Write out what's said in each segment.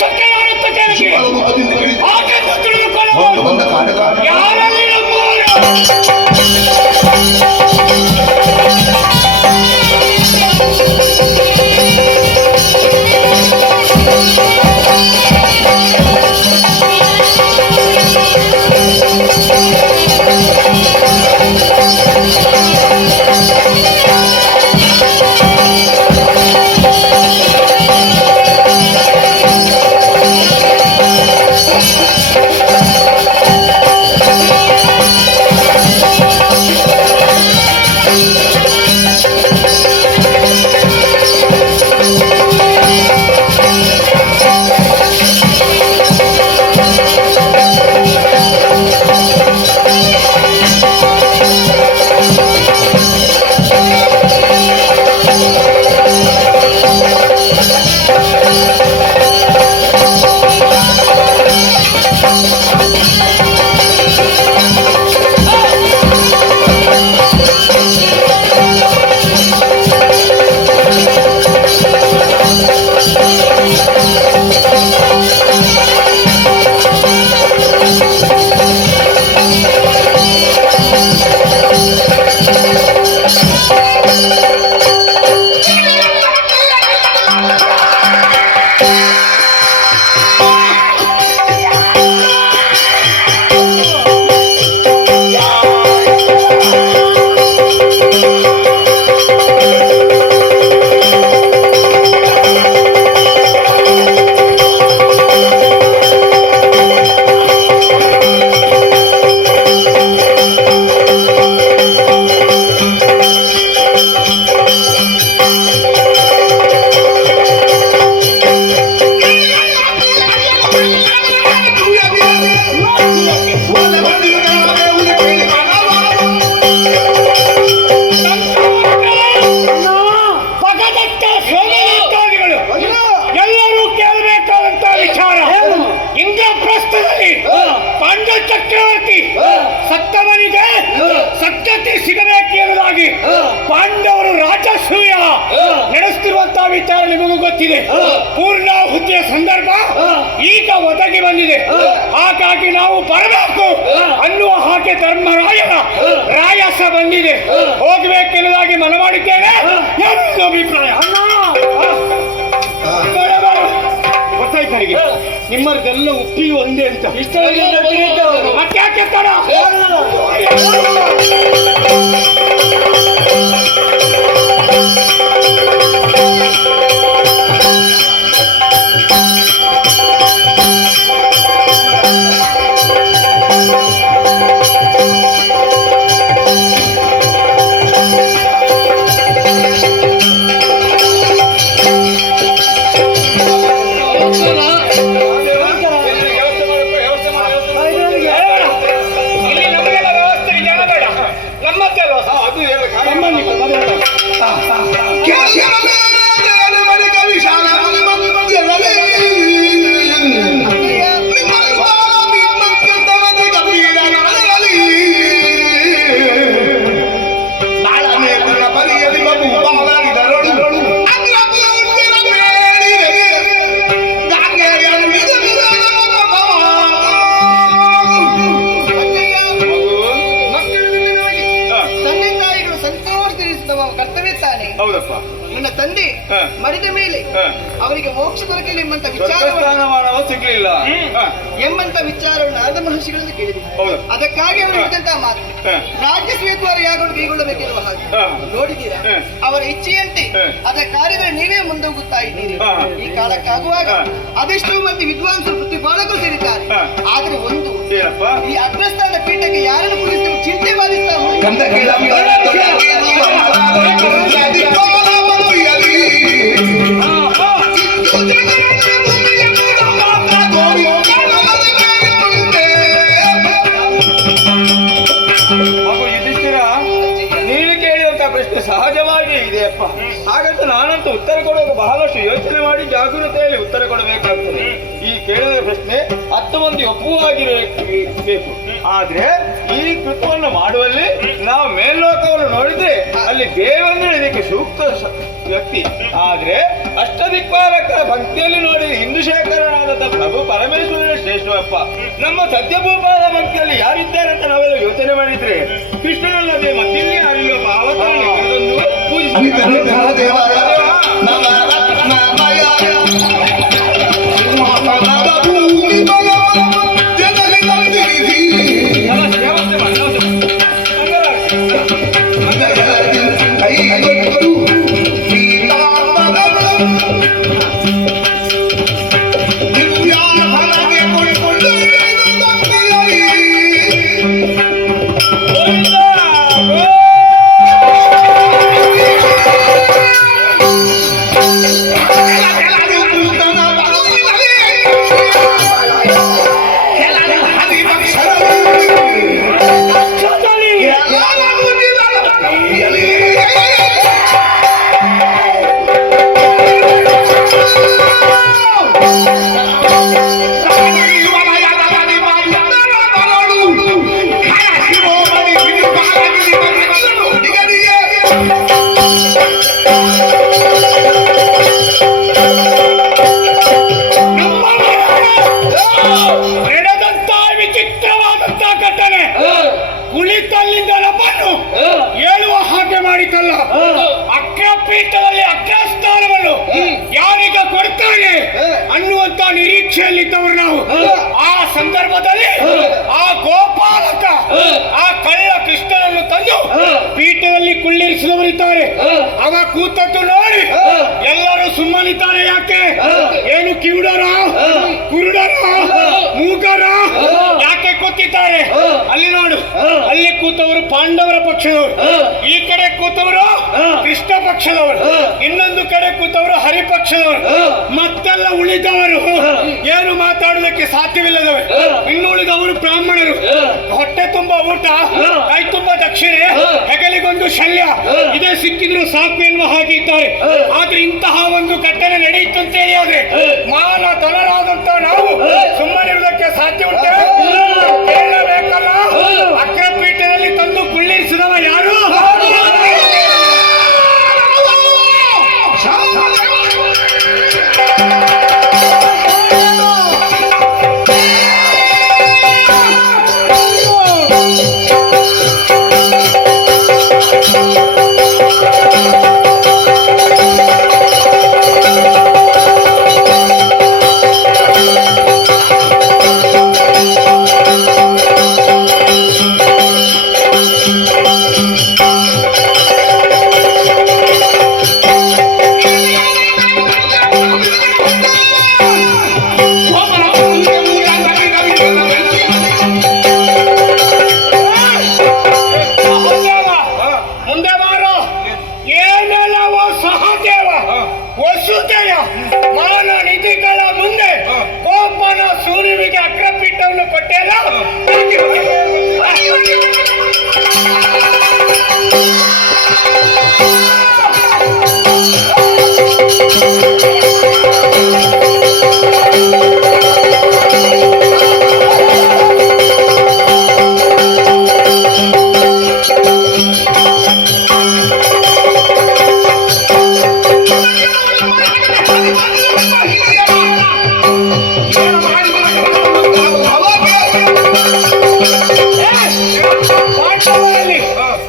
ಯಾರಲ್ಲಿ ಪಾಂಡವರು ರಾಜಸೂಯ ನಡೆಸುತ್ತಿರುವಂತಹ ವಿಚಾರ ನಿಮಗೂ ಗೊತ್ತಿದೆ. ಪೂರ್ಣಾಹುತಿಯ ಸಂದರ್ಭ ಈಗ ಒದಗಿ ಬಂದಿದೆ. ಹಾಗಾಗಿ ನಾವು ಬರಬೇಕು ಅನ್ನುವ ಹಾಗೆ ಧರ್ಮರಾಯನ ರಾಯಸ ಬಂದಿದೆ. ಹೋಗಬೇಕೆನ್ನುವುದಾಗಿ ಮನಮಾಡಿದ್ದೇನೆ. ನನ್ನ ಅಭಿಪ್ರಾಯ ಹೊಸೈತರಿಗೆ ನಿಮ್ಮದೆಲ್ಲ ಒಪ್ಪಿಗೆ ಒಂದೇ ಅಂತ ಇಷ್ಟ ಮತ್ತೆ ತಡ ನನ್ನ ತಂದೆ ಮಡಿದ ಮೇಲೆ ಅವರಿಗೆ ಮೋಕ್ಷ ದೊರಕಲಿ ಎಂಬಂತ ವಿಚಾರ ಸಿಗ್ಲಿಲ್ಲ ಎಂಬಂತ ವಿಚಾರವನ್ನು ನಾರದ ಮಹರ್ಷಿಗಳಲ್ಲಿ ಕೇಳಿದೆ. ಅದಕ್ಕಾಗಿ ಅವರು ಹೇಳಿದಂತಹ ಮಾತು ರಾಜ್ಯ ಸ್ವೀಕಾರ ಯಾಗಗಳು ಕೈಗೊಳ್ಳಬೇಕೆನ್ನುವ ಹಾಗೆ ನೋಡಿದ್ದೀರಾ. ಅವರ ಇಚ್ಛೆಯಂತೆ ಅದ ಕಾರ್ಯದಲ್ಲಿ ನೀವೇ ಮುಂದೋಗುತ್ತಾ ಇದ್ದೀರಿ. ಈ ಕಾಲಕ್ಕಾಗುವಾಗ ಅದೆಷ್ಟೋ ಮಂದಿ ವಿದ್ವಾಂಸರು ಪ್ರತಿಪಾಲಕರು ಸೇರಿದ್ದಾರೆ. ಆದರೆ ಒಂದು ಈ ಅಗ್ರಸ್ಥಾನ ಪೀಠಕ್ಕೆ ಯಾರನ್ನು ಕುರಿತು ಚಿಂತೆ ಬಾಧಿಸ್ತಾ ಪ್ರಶ್ನೆ ಸಹಜವಾಗಿ ಇದೆಯಪ್ಪ. ಹಾಗಂತ ನಾನಂತೂ ಉತ್ತರ ಕೊಡುವಾಗ ಬಹಳಷ್ಟು ಯೋಚನೆ ಮಾಡಿ ಜಾಗೃತೆಯಲ್ಲಿ ಉತ್ತರ ಕೊಡಬೇಕಾಗ್ತದೆ. ಈ ಕೇಳಿದ ಪ್ರಶ್ನೆ 10 ಮಂದಿ ಒಪ್ಪುವಾಗಿರಬೇಕು. ಆದ್ರೆ ಈ ಕೃತ್ಯವನ್ನು ಮಾಡುವಲ್ಲಿ ನಾವು ಮೇಲ್ಲೋಕವನ್ನು ನೋಡಿದ್ರೆ ಅಲ್ಲಿ ದೇವಂದ್ರೆ ಇದಕ್ಕೆ ಸೂಕ್ತ ವ್ಯಕ್ತಿ. ಆದ್ರೆ ಅಷ್ಟದಿಕ್ಪಾಲಕ ಭಕ್ತಿಯಲ್ಲಿ ನೋಡಿದ್ರೆ ಹಿಂದೂ ಶೇಖರನಾದ ಆಗಿರುವಂತ ಪ್ರಭು ಪರಮೇಶ್ವರನೇ ಶ್ರೇಷ್ಠವಪ್ಪ. ನಮ್ಮ ಸತ್ಯಭೂಪಾಲ ಭಕ್ತಿಯಲ್ಲಿ ಯಾರಿದ್ದಾರೆ ಅಂತ ನಾವೆಲ್ಲ ಯೋಚನೆ ಮಾಡಿದ್ರೆ ಕೃಷ್ಣನಲ್ಲದೆ ಮತ್ತಿಲ್ಲಿ ಯಾರಿಲ್ಲಪ್ಪ. ಅವತರಣ ಕರೆದೊಂದು ಕುಳಿತಲ್ಲಿಂದ ನಮ್ಮನ್ನು ಹೇಳುವ ಹಾಗೆ ಮಾಡಿತಲ್ಲ. ಅಗ್ರಪೀಠದಲ್ಲಿ ಅಗ್ರಸ್ಥಾನವನ್ನು ಯಾರೀಗ ಕೊಡ್ತಾನೆ ಅನ್ನುವಂತ ನಿರೀಕ್ಷೆಯಲ್ಲಿದ್ದವರು ನಾವು. ಆ ಸಂದರ್ಭದಲ್ಲಿ ಆ ಗೋಪಾಲಕ ಆ ಕಳ್ಳ ಕೃಷ್ಣನನ್ನು ತಂದು ಪೀಠದಲ್ಲಿ ಕುಳ್ಳಿರಿಸಿದವರಿದ್ದಾರೆ. ಅವ ಕೂತದ್ದು ನೋಡಿ ಎಲ್ಲರೂ ಸುಮ್ಮನಿದ್ದಾರೆ. ಯಾಕೆ? ಏನು ಕಿವುಡರ, ಕುರುಡರ, ಮೂಗರ ಯಾಕೆ ಕೂತಿದ್ದಾರೆ? ಅಲ್ಲಿ ನೋಡು, ಅಲ್ಲಿ ಕೂತವರು ಪಾಂಡವರ ಪಕ್ಷದವರು, ಈ ಕಡೆ ಕೂತವರು ಕೃಷ್ಣ ಪಕ್ಷದವರು, ಇನ್ನೊಂದು ಕಡೆ ಕೂತವರು ಹರಿಪಕ್ಷದವರು. ಮತ್ತೆಲ್ಲ ಉಳಿದವರು ಏನು ಮಾತಾಡುವುದಕ್ಕೆ ಸಾಧ್ಯವಿಲ್ಲದವರು. ಇನ್ನುಳಿದವರು ಬ್ರಾಹ್ಮಣರು. ಹೊಟ್ಟೆ ತುಂಬಾ ಊಟ, ಕೈ ತುಂಬಾ ದಕ್ಷಿಣೆ, ಹೆಗಲಿಗೊಂದು ಶಲ್ಯ, ಇದೇ ಸಿಕ್ಕಿದ್ರು ಸಾಕು ಎನ್ನುವ ಹಾಗೆ ಇದ್ದಾರೆ. ಆದ್ರೆ ಇಂತಹ ಒಂದು ಘಟನೆ ನಡೆಯುತ್ತಂತೇಳಿ ಆದ್ರೆ ಮಾನ ತನರಾದಂತ ನಾವು ಸುಮ್ಮನಿರುವುದಕ್ಕೆ ಸಾಧ್ಯ ಉಂಟೆ? ಹೇಳಬೇಕಲ್ಲ. ಅಗ್ರಪೀಠದಲ್ಲಿ ತಂದು ಕುಳ್ಳಿರಿಸಿದವ ಯಾರು? ವಸುದೆಯ ಮಾನ ನಿಧಿಗಳ ಮುಂದೆ ಗೋಪನ ಸೂರ್ಯನಿಗೆ ಅಗ್ರಪೀಠವನ್ನು ಕೊಟ್ಟೆಲ್ಲ.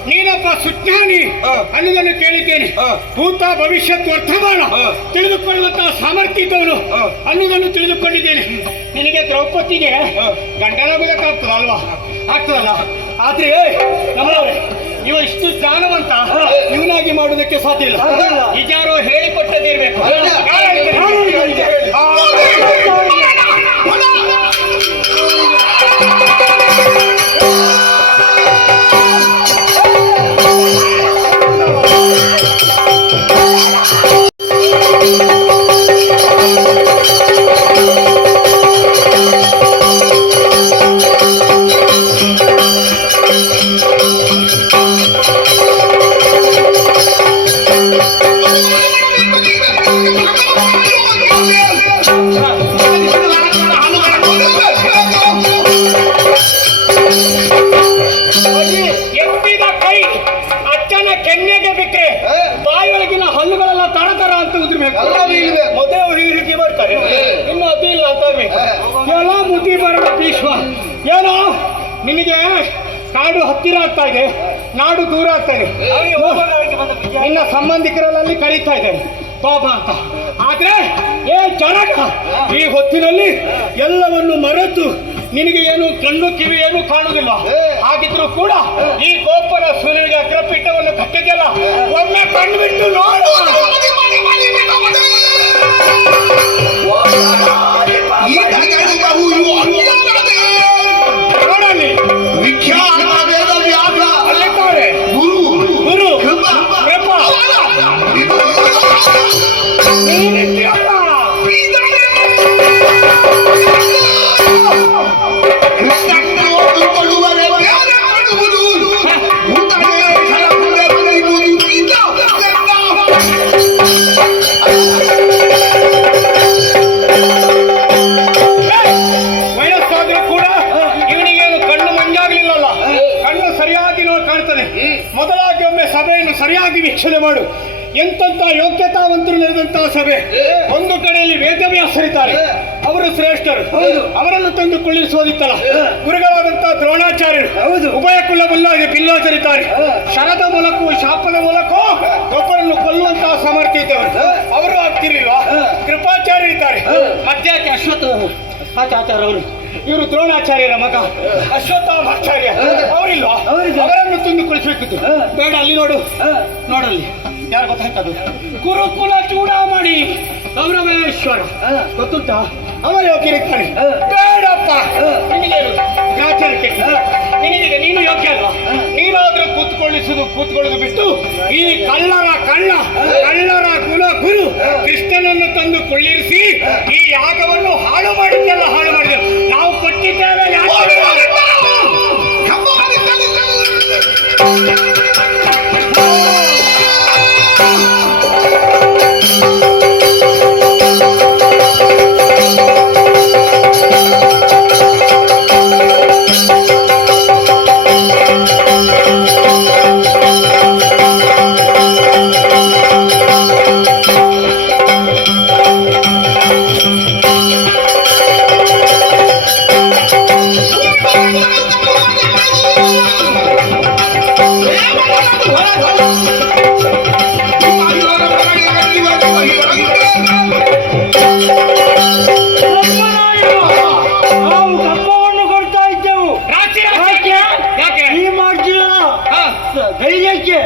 ನೀನೊಬ್ಬ ಸುಜ್ಞಾನಿ ಅನ್ನೋದನ್ನು ಕೇಳಿದ್ದೇನೆ. ಭೂತ ಭವಿಷ್ಯತ್ ವರ್ತಮಾನ ತಿಳಿದುಕೊಳ್ಳುವಂತಹ ಸಾಮರ್ಥ್ಯ ಇದ್ದವನು ಅನ್ನೋದನ್ನು ತಿಳಿದುಕೊಂಡಿದ್ದೇನೆ. ನಿನಗೆ ದ್ರೌಪದಿಗೆ ಗಂಡನಾಗಬೇಕಾಗ್ತದ ಅಲ್ವಾ? ಆಗ್ತದಲ್ಲ. ಆದ್ರೆ ನಮ್ಮವರೇ, ನೀವು ಇಷ್ಟು ಜ್ಞಾನವಂತ ಇವನಾಗಿ ಮಾಡುವುದಕ್ಕೆ ಸಾಧ್ಯ ಇಲ್ಲ. ಇದ್ಯಾರೋ ಹೇಳಿಕೊಟ್ಟದಿರ್ಬೇಕು. Yeah. ಏನೋ ನಿನಗೆ ಕಾಡು ಹತ್ತಿರ ಆಗ್ತಾ ಇದೆ, ನಾಡು ದೂರ ಆಗ್ತಾ ಇದೆ. ನಿನ್ನ ಸಂಬಂಧಿಕರಲ್ಲಿ ಕರೀತಾ ಇದ್ದೇನೆ ತೋಬ ಅಂತ. ಆದ್ರೆ ಏ ಜನಕ, ಈ ಹೊತ್ತಿನಲ್ಲಿ ಎಲ್ಲವನ್ನು ಮರೆತು ನಿನಗೆ ಏನು ಕಣ್ಣು ಕಿವಿ ಏನು ಕಾಣುವುದಿಲ್ಲ. ಹಾಗಿದ್ರು ಕೂಡ ಈ ಗೋಪನ ಸೂರ್ಯನಿಗೆ ಅಗ್ರಪೀಠವನ್ನು ಕಟ್ಟಿದೆಯಲ್ಲ, ಒಮ್ಮೆ ಕಣ್ಣು ಬಿಟ್ಟು ನೋಡು. ನೋಡಲ್ಲಿ ಅಲ್ಲಿದ್ದಾರೆ ಗುರು ಕೃಪ ನೀನಿದ್ದೀಯಲ್ಲ. ವಯಸ್ಸಾದ್ರೂ ಕೂಡ ಇವನಿಗೇನು ಕಣ್ಣು ಮಂಜಾಗ್ಲಿಲ್ಲಲ್ಲ, ಕಣ್ಣು ಸರಿಯಾಗಿ ನೋಡಿ ಕಾಣ್ತದೆ. ಮೊದಲಾಗಿ ಒಮ್ಮೆ ಸಭೆಯನ್ನು ಸರಿಯಾಗಿ ವೀಕ್ಷಣೆ ಮಾಡು. ಎಂತೆಂತ ಯೋಗ್ಯತಾವಂತರು ನಡೆದಂತಹ ಸಭೆ. ಒಂದು ಕಡೆಯಲ್ಲಿ ವೇದವ್ಯಾಸರಿದ್ದಾರೆ, ಅವರು ಶ್ರೇಷ್ಠರು, ಅವರನ್ನು ತಂದು ಕುಳ್ಳಿರಿಸೋದಿತ್ತಲ್ಲ. ಗುರುಗಳಾದಂತಹ ದ್ರೋಣಾಚಾರ್ಯರು, ಉಭಯ ಕುಲ ಬಿಲ್ಲಾಸರಿದ್ದಾರೆ. ಶರದ ಮೂಲಕವೂ ಶಾಪದ ಮೂಲಕವೂ ಒಬ್ಬರನ್ನು ಕೊಲ್ಲುವಂತಹ ಸಾಮರ್ಥ್ಯ ಇದ್ದವರು, ಅವರು ಆಗ್ತಿರ್ಲಿಲ್ವಾ? ಕೃಪಾಚಾರ್ಯರಿದ್ದಾರೆ, ಮಧ್ಯಾಕೆ ಅಶ್ವತ್ಥಾಚಾರ್ಯ ಅವರು, ಇವರು ದ್ರೋಣಾಚಾರ್ಯರ ಮಗ ಅಶ್ವತ್ಥಾಮಾಚಾರ್ಯ ಅವರಿಲ್ವಾ? ಅವರನ್ನು ತಂದು ಕುಳಿಸಬೇಕಿತ್ತು. ಬೇಡ, ಅಲ್ಲಿ ನೋಡು, ನೋಡಲ್ಲಿ ಯಾರು ಗೊತ್ತಾಯ್ತದು? ಗುರುಕುಲ ಚೂಡಾಮಣಿ ಗೌರವೇಶ್ವರ ಗೊತ್ತುಂಟಾ? ಅವರು ಯೋಗ್ಯರಿರ್ತಾರೆ. ಬೇಡಪ್ಪ, ನಿನಗೇನು ಗ್ರಾಚಾರ ಕೆಟ್ಟ? ನಿನಗೆ ನೀನು ಯೋಗ್ಯ ಅಲ್ವಾ? ನೀನಾದ್ರೂ ಕೂತ್ಕೊಳ್ಳುದು ಬಿಟ್ಟು ಈ ಕಳ್ಳರ ಗುರು ಕೃಷ್ಣನನ್ನು ತಂದು ಕೊಳ್ಳಿರಿಸಿ ಈ ಯಾಗವನ್ನು ಹಾಳು ಮಾಡಿದ್ದೆಲ್ಲ ಹಾಳು ಮಾಡಿದೆ. ನಾವು ಕೊಟ್ಟಿದ್ದೇವೆ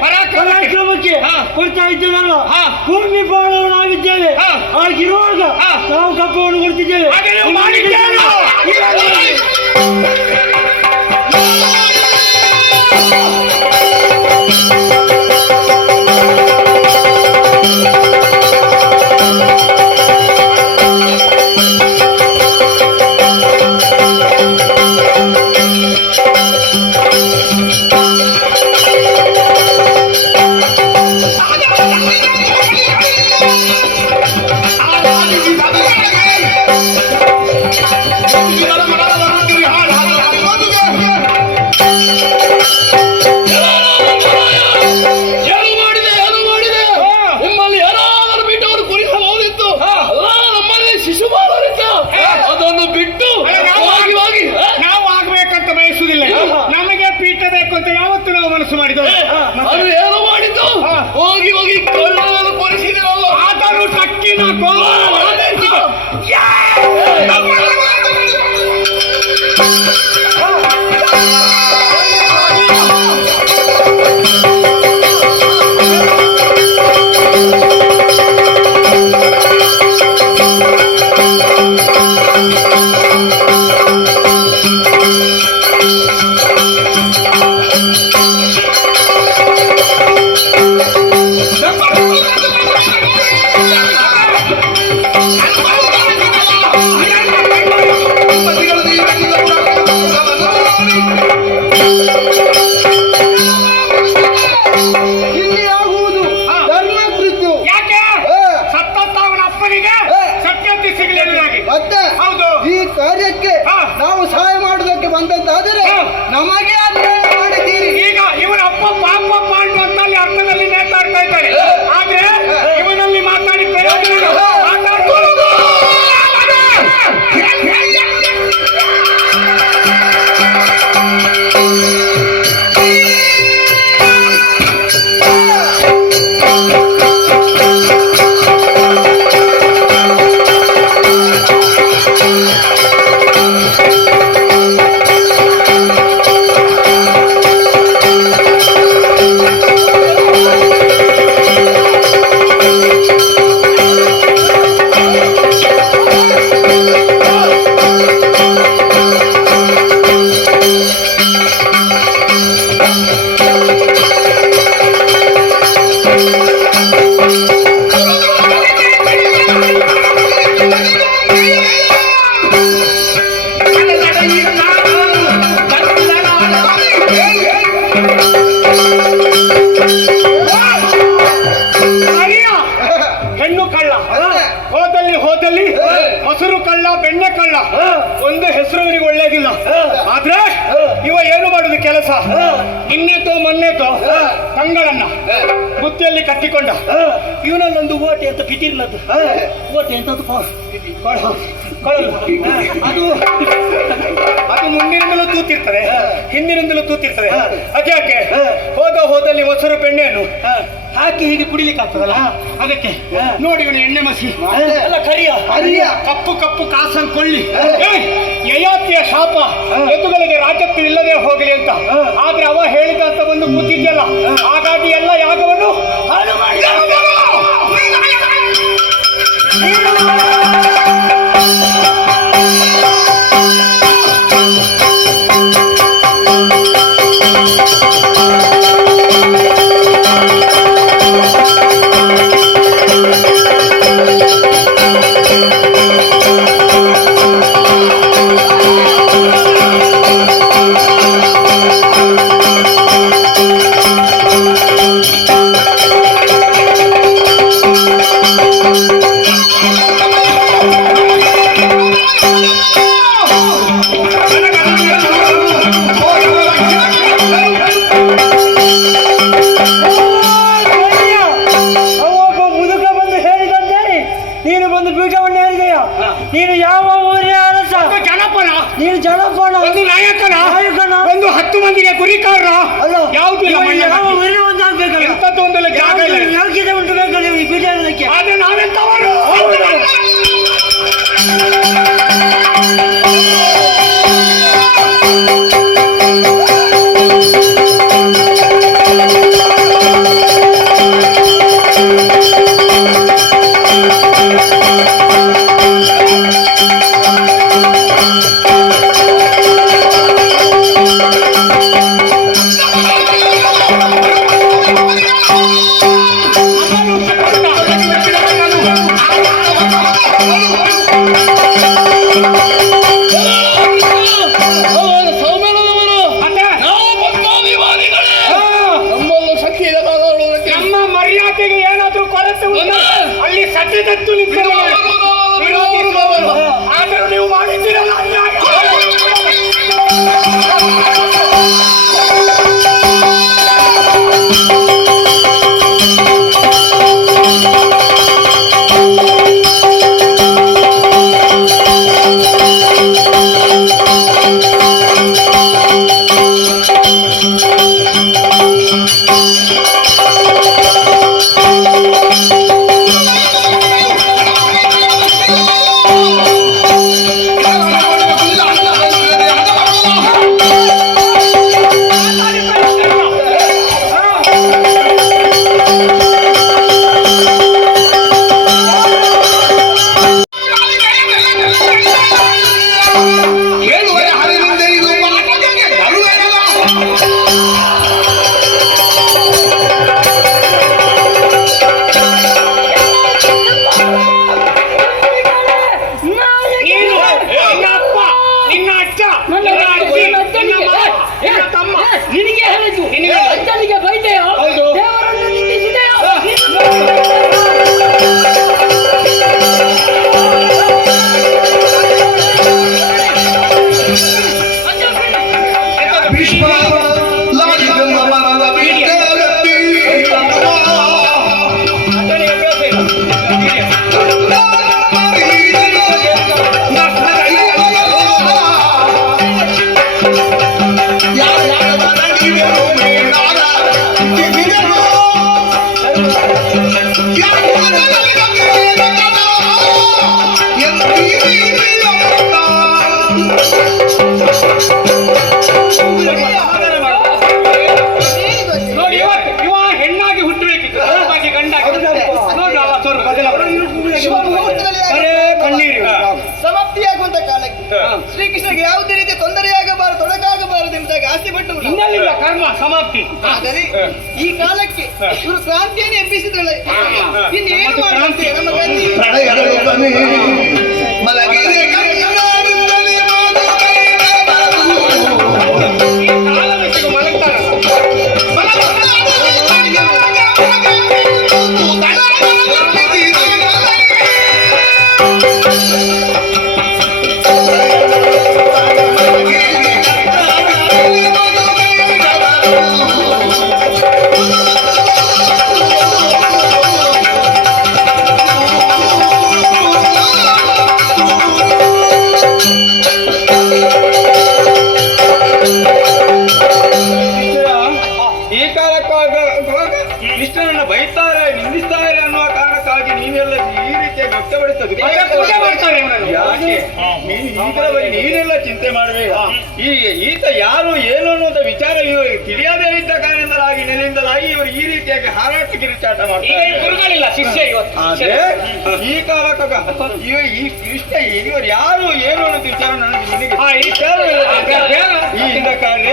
ಪರಾಕ್ರಮಕ್ಕೆ ಕೊಡ್ತಾ ಇದ್ದೇವಲ್ಲ, ಭೂಮಿ ಬಾಳವರು ನಾವಿದ್ದೇವೆ. ಆಗಿರುವಾಗ ನಾವು ಕಪ್ಪವನ್ನು ಕೊಡ್ತಿದ್ದೇವೆ. ಎಣ್ಣೆ ಕಳ್ಳ, ಒಂದು ಹೆಸರು ಇವನಿಗೆ ಒಳ್ಳೇದಿಲ್ಲ. ಆದ್ರೆ ಇವ ಏನು ಮಾಡುದು ಕೆಲಸ, ನಿನ್ನೆತೋ ಮೊನ್ನೆತೋ ಕಂಗಳನ್ನ ಬುತ್ತಿಯಲ್ಲಿ ಕಟ್ಟಿಕೊಂಡ. ಇವನಲ್ಲೊಂದು ಓಟೆ ಅಂತ ಬಿದಿರ್ನದ್ದು ಓಟೆ ಅಂತ ಅದು ಅದು ಮುಂದಿನಿಂದಲೂ ತೂತಿರ್ತದೆ, ಹಿಂದಿನಿಂದಲೂ ತೂತಿರ್ತದೆ. ಅದಕ್ಕೆ ಹೋದಲ್ಲಿ ಮೊಸರು ಬೆಣ್ಣೆಯನ್ನು ಹಾಕಿ ಹೀಗೆ ಕುಡಿಲಿಕ್ಕೆ ಆಗ್ತದಲ್ಲ, ಅದಕ್ಕೆ ನೋಡಿ ಇವನು ಎಣ್ಣೆ ಮಸಿ ಅಲ್ಲ ಕರಿಯ ಕಪ್ಪು ಕಪ್ಪು ಕಾಸನ್ ಕೊಳ್ಳಿ. ಯಯಾತಿಯ ಶಾಪ ಎತ್ತುಗಳಿಗೆ ರಾಜತ್ವ ಇಲ್ಲದೆ ಹೋಗಲಿ ಅಂತ. ಆದ್ರೆ ಅವ ಹೇಳಿದಂತ ಒಂದು ಬುದ್ಧಿದ್ಯಲ್ಲ, ಹಾಗಾಗಿ ಎಲ್ಲ ಯಾಗವನ್ನು ಹಾಳು ಮಾಡಿ ಒಂದು 10 ಮಂದಿಗೆ ಗುರಿಕಾರ ಯಾವುದು ಎಂತದ್ದೊಂದಲ್ಲ ಜಾಗ ಉಂಟು ಬೇಕಲ್ಲ ಬೀಜ. ಆದ್ರೆ ನಾವೆಂತವರು ಅಲ್ಲಿ ಸತ್ಯದತ್ತು ಆದರೂ ನೀವು ಮಾಡಿದ್ದೀರಲ್ಲ ನೋಡಿ ಇವ ಹೆಣ್ಣಾಗಿ ಹುಟ್ಟಬೇಕಿತ್ತು, ಗಂಡಾಗಿ ಕಣ್ಣೀರು ಸಮಾಪ್ತಿಯಾಗುವಂತ ಕಾಲಕ್ಕೆ ಶ್ರೀಕೃಷ್ಣಗೆ ಯಾವುದೇ ರೀತಿ ತೊಂದರೆಯಾಗಬಾರದು, ತೊಡಕಾಗಬಾರದು ಎಂದಾಗ ಆಸೆ ಪಟ್ಟು ಇನ್ನಲ್ಲಿಲ್ಲ ಕರ್ಮ ಸಮಾಪ್ತಿ. ಆದರೆ ಈ ಕಾಲಕ್ಕೆ ಇವರು ಕ್ರಾಂತಿಯನ್ನು ಎಬ್ಬಿಸಿದ್ರಲ್ಲ, ಇನ್ನೇನು ಮಾಡುತ್ತೆ ನಮ್ಮ ಗತಿ. ಅದು ಮತ್ತೆ ಪೂಜೆ ಮಾಡ್ತಾರೆ ಇವನನ್ನು. ಯಾಕೆ ನೀನು ಈಗಲ ಬರೀ ನೀನೆಲ್ಲ ಚಿಂತೆ ಮಾಡಬೇಡ. ಈ ಈತ ಯಾರು ಏನು ಅನ್ನುವಂತ ವಿಚಾರ ಇವರು ತಿಳಿಯದೇ ಇದ್ದ ಕಾರಣದಿಂದಲಾಗಿ ನೆಲೆಯಿಂದಲಾಗಿ ಇವರು ಈ ರೀತಿಯಾಗಿ ಹಾರಾಟ ಕಿರುಚಾಟ ಈಗ ಮಾಡ್ತಾರೆ. ಈ ಗುರುಗಳಿಲ್ಲ ಶಿಷ್ಯ ಇವತ್ತು. ಆದ್ರೆ ಈ ಕಾಲಕ್ಕ ಈ ಕೃಷ್ಣ ಇವರು ಯಾರು ಏನು ಅನ್ನೋ ವಿಚಾರ ನನಗೆ ನಿನಗೆ ಹಾ, ಈ ಈ ಹಿಂದ ಕಾರಣ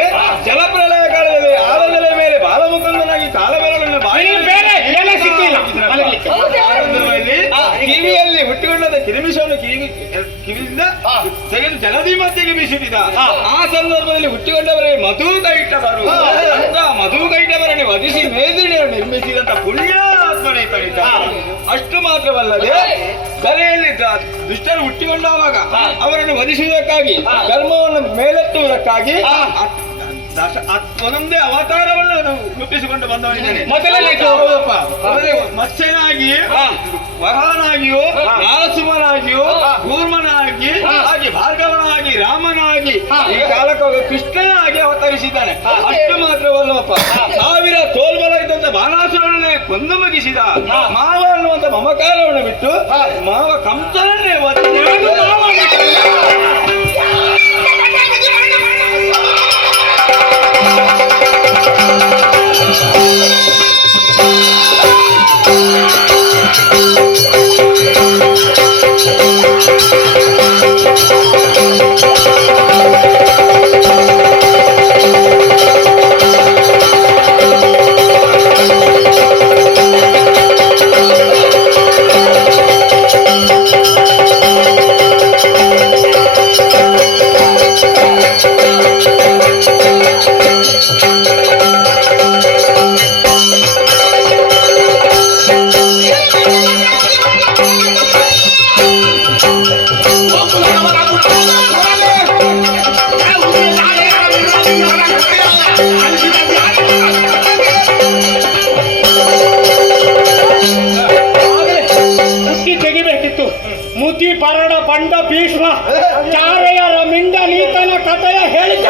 ಜಲಪ್ರಳಯ ಕಾಲದಲ್ಲಿ ಆಲದೆಲೆ ಮೇಲೆ ಬಾಲಮುಖಂದನಾಗಿ ಕಾಲಬೆರಳನ್ನು ಬಾಯಿ ಬೇರೆ ಎಲೆ ಸಿಕ್ಕಿಲ್ಲ ಮಲಗಲಿಕ್ಕೆ. ಆರಂಭದಲ್ಲಿ ಕಿವಿಯಲ್ಲಿ ಹುಟ್ಟಿಕೊಂಡದ ಕಿರಿಮಿಷವನ್ನು ಕಿವಿಯಿಂದ ತೆಗೆದು ಜಲದಿ ಮಧ್ಯೆಗೆ ಬೀಸಿಟ್ಟಿದ. ಆ ಸಂದರ್ಭದಲ್ಲಿ ಹುಟ್ಟಿಕೊಂಡವರಿಗೆ ಮಧುಕೈಟವರು ಅಂತ ಮಧುಕೈಟವರನ್ನು ವಧಿಸಿ ಮೇದಿನಿಯನ್ನು ನಿರ್ಮಿಸಿದಂತ ಪುಣ್ಯಾತ್ಮನೇ ತನಿತ. ಅಷ್ಟು ಮಾತ್ರವಲ್ಲದೆ ಕರೆಯಲ್ಲಿ ದುಷ್ಟರು ಹುಟ್ಟಿಕೊಂಡಾಗ ಅವರನ್ನು ವಧಿಸುವುದಕ್ಕಾಗಿ ಧರ್ಮವನ್ನು ಮೇಲೆತ್ತುವುದಕ್ಕಾಗಿ ಒಂದೊಂದೇ ಅವತಾರವನ್ನು ರೂಪಿಸಿಕೊಂಡು ಬಂದವನಿದ್ದೇನೆ. ಮೊದಲನೇದು ಹೌದಪ್ಪ. ಮೊದಲೇ ಮತ್ಸ್ಯನಾಗಿಯೂ ವರಹನಾಗಿಯೂ ನರಸಿಂಹನಾಗಿಯೂ ಕೂರ್ಮನಾಗಿ ಹಾಗೆ ಭಾರ್ಗವನಾಗಿ ರಾಮನಾಗಿ ಈ ಕಾಲಕ್ಕೆ ಕೃಷ್ಣನಾಗಿ ಅವತರಿಸಿದ್ದಾನೆ. ಅಷ್ಟು ಮಾತ್ರವಲ್ಲಪ್ಪ, 1000 ತೋಲ್ಬಲ ಇದ್ದಂತ ಬಾಣಾಸುರನ್ನೇ ಕೊಂದು ಮುಗಿಸಿದ. ಮಾವ ಅನ್ನುವಂತ ಮಮಕಾರವನ್ನು ಬಿಟ್ಟು ಮಾವ ಕಂಸನನ್ನೇ ತೆಗಿಬೇಕಿತ್ತು. ಮುತಿ ಪರಡ ಬಂಡ ಭೀಷ್ಮ ಚಾರೆಯರ ಮಿಂಡ ನೀತನ ಕಥೆಯ ಹೇಳಿದ.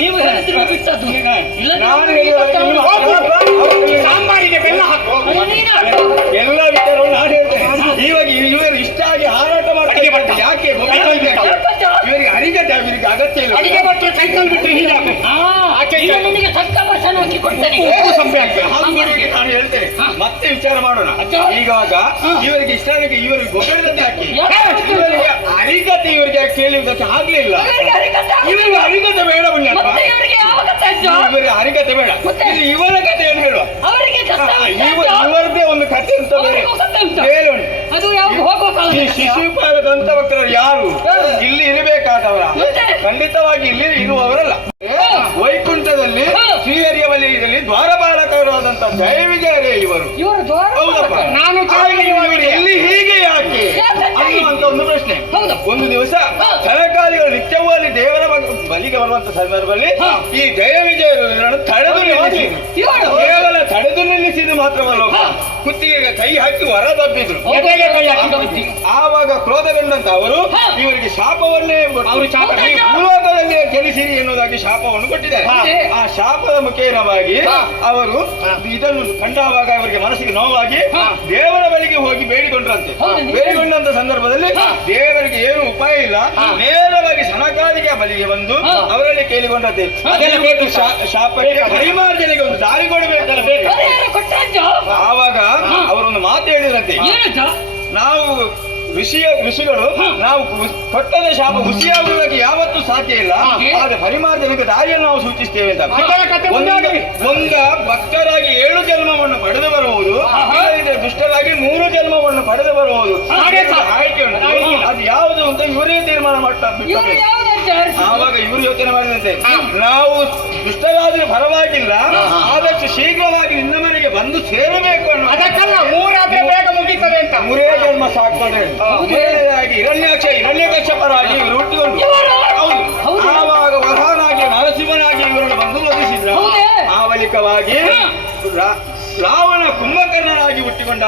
ನೀವು ಹೇಳ್ತಿರೋ ಬಿಟ್ಟದ್ದು ಸಾಂಬಾರಿಗೆ ಬೆಲ್ಲ ಹಾಕು. ಎಲ್ಲ ವಿಚಾರವನ್ನು ನಾನು ಹೇಳ್ತೇನೆ. ಇವಾಗ ಇವರು ಇಷ್ಟ ಆಗಿ ಹಾರಾಟ ಮಾಡ್ತಾರೆ. ಯಾಕೆ ಇವರಿಗೆ ಅರಿಗತೆ ಇವರಿಗೆ ಅಗತ್ಯ ಇಲ್ಲ. ಅಡಿಗೆ ಭಟ್ರು ಸೈಕಲ್ ಬಿಟ್ಟರೆ ಹೀಗಾಗು. ನಿಮಗೆ ತಕ್ಕ ವರ್ಷ ಹಾಕಿ ಕೊಡ್ತೇನೆ. ನಾನು ಹೇಳ್ತೇನೆ ಮತ್ತೆ ವಿಚಾರ ಮಾಡೋಣ. ಈಗಾಗ ಇವರಿಗೆ ಇಷ್ಟಕ್ಕೆ ಇವರಿಗೆ ಗೊಬ್ಬರದಂತೆ ಹಾಕಿ ಇವರಿಗೆ ಅರಿಗತೆ ಇವರಿಗೆ ಕೇಳುವುದಕ್ಕೆ ಆಗ್ಲಿಲ್ಲ. ಇವರಿಗೆ ಅರಿಗತೆ ಬೇಡ ಉಂಟಪ್ಪ. ಇವರಿಗೆ ಅರಿಗತೆ ಬೇಡ. ಇವರ ಕಥೆ ಏನು ಹೇಳುವ? ಇವರದೇ ಒಂದು ಕಥೆ ಅಂತ ಬೇರೆ ಈ ಶಿಶುಪಾಲ ದಂತವಕ್ರರು ಯಾರು ಇಲ್ಲಿ ಇರಬೇಕಾದವರ? ಖಂಡಿತವಾಗಿ ಇಲ್ಲಿ ಇರುವವರಲ್ಲ. ವೈಕುಂಠದಲ್ಲಿ ಶ್ರೀಹರಿಯ ವಲಯದಲ್ಲಿ ದ್ವಾರಪಾಲಕರಾದಂತ ಜಯವಿಜಯರೇ ಇವರು. ಹೌದಪ್ಪ. ನಾನು ಇಲ್ಲಿ ಹೀಗೆ ಯಾಕೆ ಅನ್ನುವಂತ ಒಂದು ಪ್ರಶ್ನೆ. ಒಂದು ದಿವಸ ಸರಕಾರಿಗಳು ನಿತ್ಯವೂ ಅಲ್ಲಿ ದೇವರ ಬಲಿಗೆ ಬರುವಂತ ಸಂದರ್ಭದಲ್ಲಿ ಈ ಜಯವಿಜಯರು ಇವರನ್ನು ತಡೆದು ನಿಲ್ಲಿಸಿದ್ರು. ಕೇವಲ ತಡೆದು ನಿಲ್ಲಿಸಿದ್ದು ಮಾತ್ರವಲ್ಲ, ಕುತ್ತಿಗೆಗೆ ಕೈ ಹಾಕಿ ಹೊರ ದಬ್ಬಿದ್ರು. ಆವಾಗ ಕ್ರೋಧಗೊಂಡಂತ ಅವರು ಇವರಿಗೆ ಶಾಪವನ್ನೇ ಭೂಲೋಕದಲ್ಲಿ ಗೆಲ್ಲಿಸಿರಿ ಎನ್ನುವುದಾಗಿ ಶಾಪವನ್ನು ಕೊಟ್ಟಿದ್ದಾರೆ. ಆ ಶಾಪದ ಮುಖೇನವಾಗಿ ಅವರು ಇದನ್ನು ಕಂಡಾಗ ಅವರಿಗೆ ಮನಸ್ಸಿಗೆ ನೋವಾಗಿ ದೇವರ ಬಳಿಗೆ ಹೋಗಿ ಬೇಡಿಕೊಂಡ್ರಂತೆ. ಬೇಡಿಕೊಂಡಂತ ಸಂದರ್ಭದಲ್ಲಿ ದೇವರಿಗೆ ಏನು ಉಪಾಯ ಇಲ್ಲ, ನೇರವಾಗಿ ಸನಕಾದಿಗೆ ಬಳಿಗೆ ಬಂದು ಅವರಲ್ಲಿ ಕೇಳಿಕೊಂಡಂತೆ ಅದೆಲ್ಲ ಬೇಕು, ಶಾಪಕ್ಕೆ ಪರಿಮಾರ್ಜನೆಗೆ ಒಂದು ದಾರಿ ಕೊಡಬೇಕಲ್ಲ ಬೇಕು. ಆವಾಗ ಅವರೊಂದು ಮಾತು ಹೇಳಿದ್ರಂತೆ, ನಾವು ಋಷಿಗಳು ನಾವು ಕೊಟ್ಟದ ಶಾಪ ಹುಸಿಯಾಗುವುದಕ್ಕೆ ಯಾವತ್ತೂ ಸಾಧ್ಯ ಇಲ್ಲ, ಆದ್ರೆ ಪರಿಮಾರ್ಜನೆಗೆ ದಾರಿಯನ್ನು ನಾವು ಸೂಚಿಸ್ತೇವೆ ಅಂತ. ಒಂದ ಭಕ್ತರಾಗಿ 7 ಜನ್ಮವನ್ನು ಪಡೆದು ಬರುವುದು, ದುಷ್ಟರಾಗಿ 3 ಜನ್ಮವನ್ನು ಪಡೆದು ಬರುವುದು ಆಯ್ಕೆ ಉಂಟು. ಅದು ಯಾವುದು ಅಂತ ಇವರೇ ತೀರ್ಮಾನ ಮಾಡ್ತಾರೆ. ಆವಾಗ ಇವರು ಯೋಚನೆ ಮಾಡಿದಂತೆ, ನಾವು ದುಷ್ಟರಾದ್ರೆ ಪರವಾಗಿಲ್ಲ, ಆದಷ್ಟು ಶೀಘ್ರವಾಗಿ ನಿನ್ನ ಮನೆಗೆ ಬಂದು ಸೇರಬೇಕು ಅನ್ನೋ. ಅದಕ್ಕಲ್ಲ, 3 ಬೇಗ ಮುಗಿತದೆ ಅಂತ. 3 ಜನ್ಮ ಸಾಕ್ತದೆ. ಹಿರಣ್ಯಕಶ್ಯಪರಾಗಿ ಇವರು ಹುಟ್ಟಿಕೊಂಡು ಹೌದು. ಆವಾಗ ವರಹನಾಗಿ ನರಸಿಂಹನಾಗಿ ಇವರನ್ನು ಬಂದು ವಧಿಸಿದ್ರ. ಆ ಬಳಿಕವಾಗಿ ರಾವಣ ಕುಂಭಕರ್ಣನಾಗಿ ಹುಟ್ಟಿಕೊಂಡ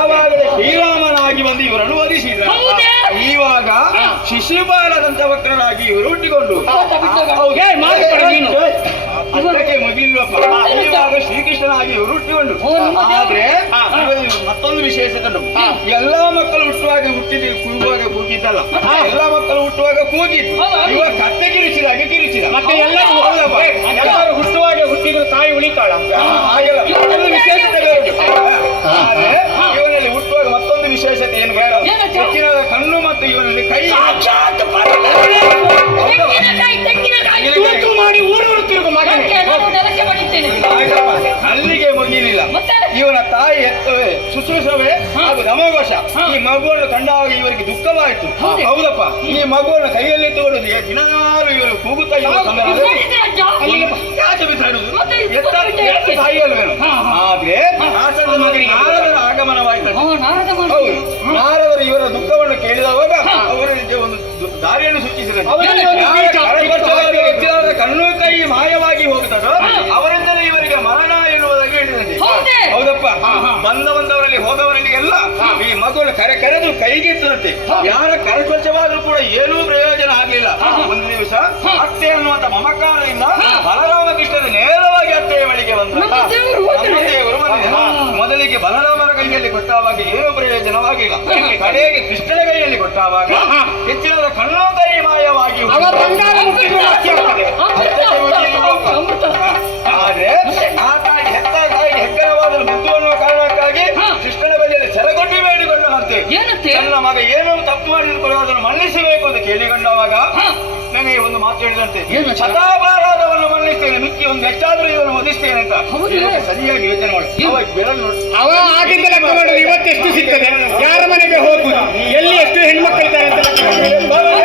ಆವಾಗಲೇ ಶ್ರೀರಾಮನಾಗಿ ಬಂದು ಇವರನ್ನು ವಧಿಸಿದ್ರ. ಇವಾಗ ಶಿಶುಪಾಲದಂತ ವಕ್ರರಾಗಿ ಇವರು ಹುಟ್ಟಿಕೊಂಡು ಅದಕ್ಕೆ ಮುಗಿಲ್ವಪ್ಪ. ಇವಾಗ ಶ್ರೀಕೃಷ್ಣನಾಗಿ ಇವರು ಹುಟ್ಟಿಕೊಂಡು. ಆದ್ರೆ ಮತ್ತೊಂದು ವಿಶೇಷತೆ ಎಲ್ಲಾ ಮಕ್ಕಳು ಹುಟ್ಟುವಾಗ ಕೂಗುವಾಗ ಕೂಗಿದ್ದಲ್ಲ, ಎಲ್ಲಾ ಮಕ್ಕಳು ಹುಟ್ಟುವಾಗ ಕೂಗಿದ್ದು. ಇವಾಗ ಕತ್ತೆ ಕಿರಿಚಿದಾಗ ಕಿರಿಚಿದ. ಮತ್ತೆ ಎಲ್ಲರೂ ಹುಟ್ಟುವಾಗ ಹುಟ್ಟಿದ್ರು ತಾಯಿ ಉಳಿತಾಳ. ಹಾಗೆಲ್ಲ ವಿಶೇಷತೆ ಆದ್ರೆ ಇವನಲ್ಲಿ ಹುಟ್ಟುವಾಗ ಮತ್ತೊಂದು ವಿಶೇಷತೆ ಏನು ಬೇಡ, ಹೆಚ್ಚಿನ ಕಣ್ಣು ಮತ್ತು ಇವನಲ್ಲಿ ಕೈ ಮಾಡಿ ಊರು ತಿರುಗು ಅಲ್ಲಿಗೆ ಮುಗಿಲಿಲ್ಲ. ಇವನ ತಾಯಿ ಎತ್ತವೆ ಶುಶ್ರೂಷವೇ ಹಾಗೂ ನಮೋಘೋಷ. ಈ ಮಗುವನ್ನು ಕಂಡಾಗ ಇವರಿಗೆ ದುಃಖವಾಯಿತು. ಹೌದಪ್ಪ, ಈ ಮಗುವನ್ನು ಕೈಯಲ್ಲಿ ತೋಡು ದಿನಾರು ಇವರು ಕೂಗುತ್ತಾ ಇರುವ ಸಂದರ್ಭದಲ್ಲಿ ತಾಯಿ ಅಲ್ವೇನು. ಆದ್ರೆ ನಾರದರ ಆಗಮನವಾಯಿತು. ಹೌದು, ನಾರದರು ಇವರ ದುಃಖವನ್ನು ಕೇಳಿದವಾಗ ಅವರಿಗೆ ಒಂದು ದಾರಿಯನ್ನು ಸೂಚಿಸಿದರು. ಹೆಚ್ಚಿನ ಕಣ್ಣು ಕೈ ಮಾಯವಾಗಿ ಹೋಗುತ್ತದೋ ಅವರಿಂದಲೇ ಇವರಿಗೆ ಮರಣ ಎನ್ನುವುದಾಗಿ ಹೇಳಿದಂತೆ. ಹೌದಪ್ಪ, ಬಂದವರಲ್ಲಿ ಹೋದವರಲ್ಲಿ ಎಲ್ಲ ಈ ಮಗುವನ್ನು ಕರೆದು ಕೈಗೆತ್ತದಂತೆ. ಯಾರ ಕರಸ್ವಚ್ಛವಾದ್ರೂ ಕೂಡ ಏನೂ ಪ್ರಯೋಜನ ಆಗಲಿಲ್ಲ. ಒಂದು ದಿವಸ ಅತ್ತೆ ಅನ್ನುವಂತ ಮಮಕಾರದಿಂದ ಬಲರಾಮಕೃಷ್ಣನ ನೇರವಾಗಿ ಅತ್ತೆಯ ಬಳಿಗೆ ಬಂದರು. ದೇವರು ಬಂದಿದೆ. ಮೊದಲಿಗೆ ಬಲರಾಮನ ಕೈಯಲ್ಲಿ ಕೊಟ್ಟಾವಾಗ ಏನೂ ಪ್ರಯೋಜನವಾಗಿಲ್ಲ. ಕಡೆಗೆ ಕೃಷ್ಣನ ಕೈಯಲ್ಲಿ ಕೊಟ್ಟಾವಾಗ ಹೆಚ್ಚಿನ ಕಣ್ಣು ಕೈ ಮಾಯವಾಗಿ ಆದ್ರೆ ಆ ತಾಯಿ ಹೆತ್ತ ತಾಯಿಗೆ ಹೆಗ್ಗರವಾದ ಬುದ್ಧು ಅನ್ನುವ ಕಾರಣಕ್ಕಾಗಿ ಕೃಷ್ಣನ ಬಳಿಯಲ್ಲಿ ಸೆರಗೊಡ್ಡಿ ಬೇಡಿಕೊಂಡಂತೆ, ನನ್ನ ಮಗ ಏನೋ ತಪ್ಪು ಮಾಡಿದ ಕೂಡ ಅದನ್ನು ಮನ್ನಿಸಬೇಕು ಅಂತ ಕೇಳಿಕೊಂಡಾಗ ಹಾ. ನನಗೆ ಒಂದು ಮಾತು ಹೇಳಿದಂತೆ ಏನು ಅಂತ? ಶತಾಪರಾಧವನ್ನು ಮನ್ನಿಸ್ತೇನೆ, ಮಿಕ್ಕಿ ಒಂದು ಹೆಚ್ಚಾದ್ರೂ ಇದನ್ನು ಒದಿಸ್ತೇನೆ ಅಂತ. ಹೌದು. ಇದಕ್ಕೆ ಸರಿಯಾಗಿ ಯೋಚನೆ ಮಾಡು. ಅವಾಗ ಬೆರಳು ನೋಡು. ಅವ ಆಗಿಂದ ಲೆಕ್ಕ ಮಾಡೋದು ಇವತ್ತೆಷ್ಟು ಸಿಗ್ತದೆ, ಯಾರ ಮನೆಗೆ ಹೋಗುದು, ಎಲ್ಲಿ ಎಷ್ಟು ಹೆಣ್ಮಕ್ಳಿದ್ದಾರೆ ಅಂತ ಲೆಕ್ಕ ಮಾಡೋದು.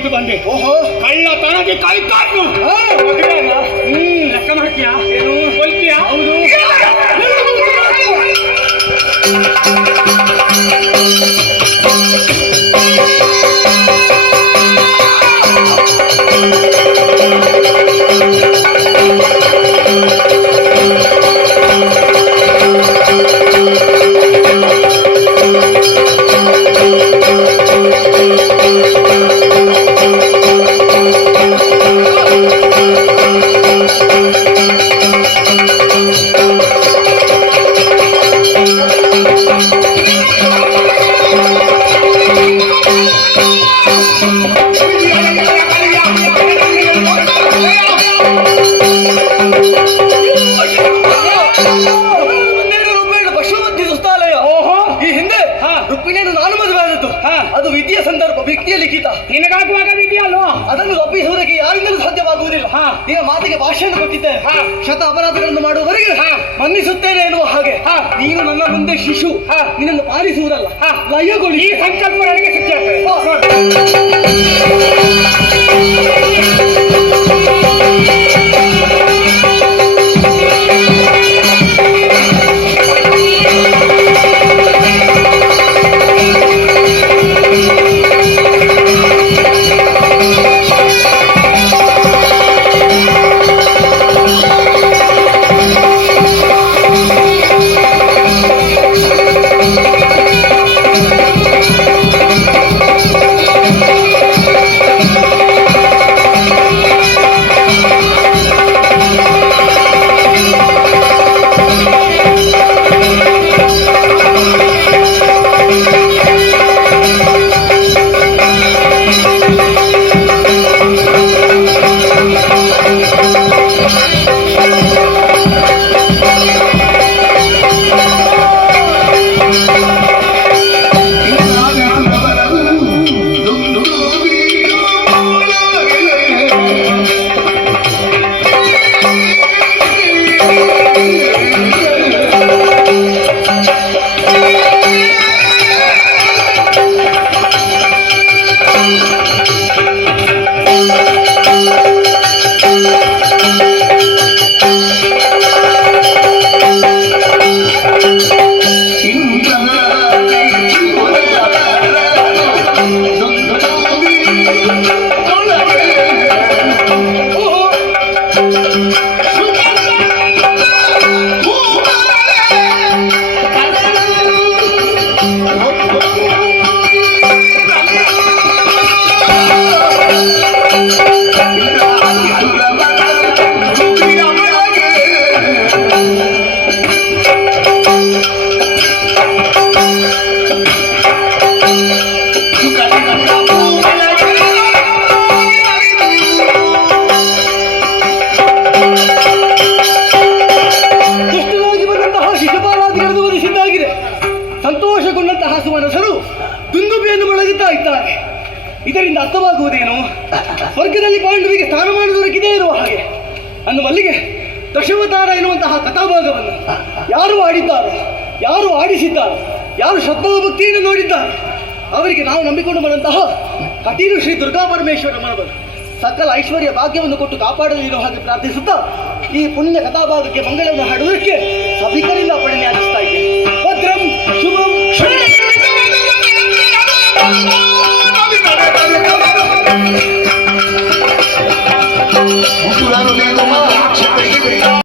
ಮುಗಿದು ಬಂದೆ. ಓಹೋ, ಕಳ್ಳತನಕ್ಕೆ ಕೈಕಾಟು. ಲೆಕ್ಕ ಮಾಡ್ತೀಯಾ? ಏನು ಕೊಲ್ತೀಯಾ? ಹೌದು. ಅದು ವಿಧಿಯ ಸಂದರ್ಭ, ವ್ಯಕ್ತಿಯ ಲಿಖಿತ. ನಿನಗಾಗುವಾಗ ವಿಧಿಯ ಅಲ್ವಾ? ಅದನ್ನು ಒಪ್ಪಿಸುವುದಕ್ಕೆ ಯಾರಿಂದಲೂ ಸಾಧ್ಯವಾಗುವುದಿಲ್ಲ. ಈಗ ಮಾತಿಗೆ ಭಾಷೆಯನ್ನು ಕೊಟ್ಟಿದ್ದೇನೆ. ಶತ ಅಪರಾಧಗಳನ್ನು ಮಾಡುವವರೆಗೆ ಮನ್ನಿಸುತ್ತೇನೆ ಎನ್ನುವ ಹಾಗೆ ನೀನು ನನ್ನ ಮುಂದೆ ಶಿಶು, ನಿನ್ನನ್ನು ಪಾಲಿಸುವುದಲ್ಲ, ಲಯಗೊಳಿ. ಈ ಸಂಕಲ್ಪ ನನಗೆ ಸಿಕ್ಕಿ ಆಗ್ತದೆ. ಸಂತೋಷಗೊಂಡಂತಹ ಸುಮನಸರು ದುಂದುಬಿಯನ್ನು ಮೊಳಗುತ್ತಾ ಇದ್ದಾರೆ. ಇದರಿಂದ ಅರ್ಥವಾಗುವುದೇನು? ಸ್ವರ್ಗದಲ್ಲಿ ಪಾಂಡವಿಗೆ ಸ್ಥಾನಮಾನ ದೊರಕಿದೆ ಇರುವ ಹಾಗೆ. ಅಂದು ಮಲ್ಲಿಗೆ ದಶಾವತಾರ ಎನ್ನುವಂತಹ ಕಥಾಭಾಗವನ್ನು ಯಾರು ಆಡಿದ್ದಾರೆ, ಯಾರು ಆಡಿಸಿದ್ದಾರೆ, ಯಾರು ಶ್ರದ್ಧಾ ಭಕ್ತಿಯನ್ನು ನೋಡಿದ್ದಾರೆ, ಅವರಿಗೆ ನಾವು ನಂಬಿಕೊಂಡು ಬಂದಂತಹ ಕಟೀಲು ಶ್ರೀ ದುರ್ಗಾ ಪರಮೇಶ್ವರ ಮನಬಂದು ಸಕಲ ಐಶ್ವರ್ಯ ಭಾಗ್ಯವನ್ನು ಕೊಟ್ಟು ಕಾಪಾಡಲು ಇರೋ ಹಾಗೆ ಪ್ರಾರ್ಥಿಸುತ್ತಾ ಈ ಪುಣ್ಯ ಕಥಾಭಾಗಕ್ಕೆ ಮಂಗಳವನ್ನು ಹಾಡುವುದಕ್ಕೆ ಸಭಿಕರಿಂದ ಪಡಿಮೆಯಾಗಿಸ್ತಾ ಇದ್ದೇನೆ. ಭದ್ರಂ ಶುಭಂ ಮುಸುರನು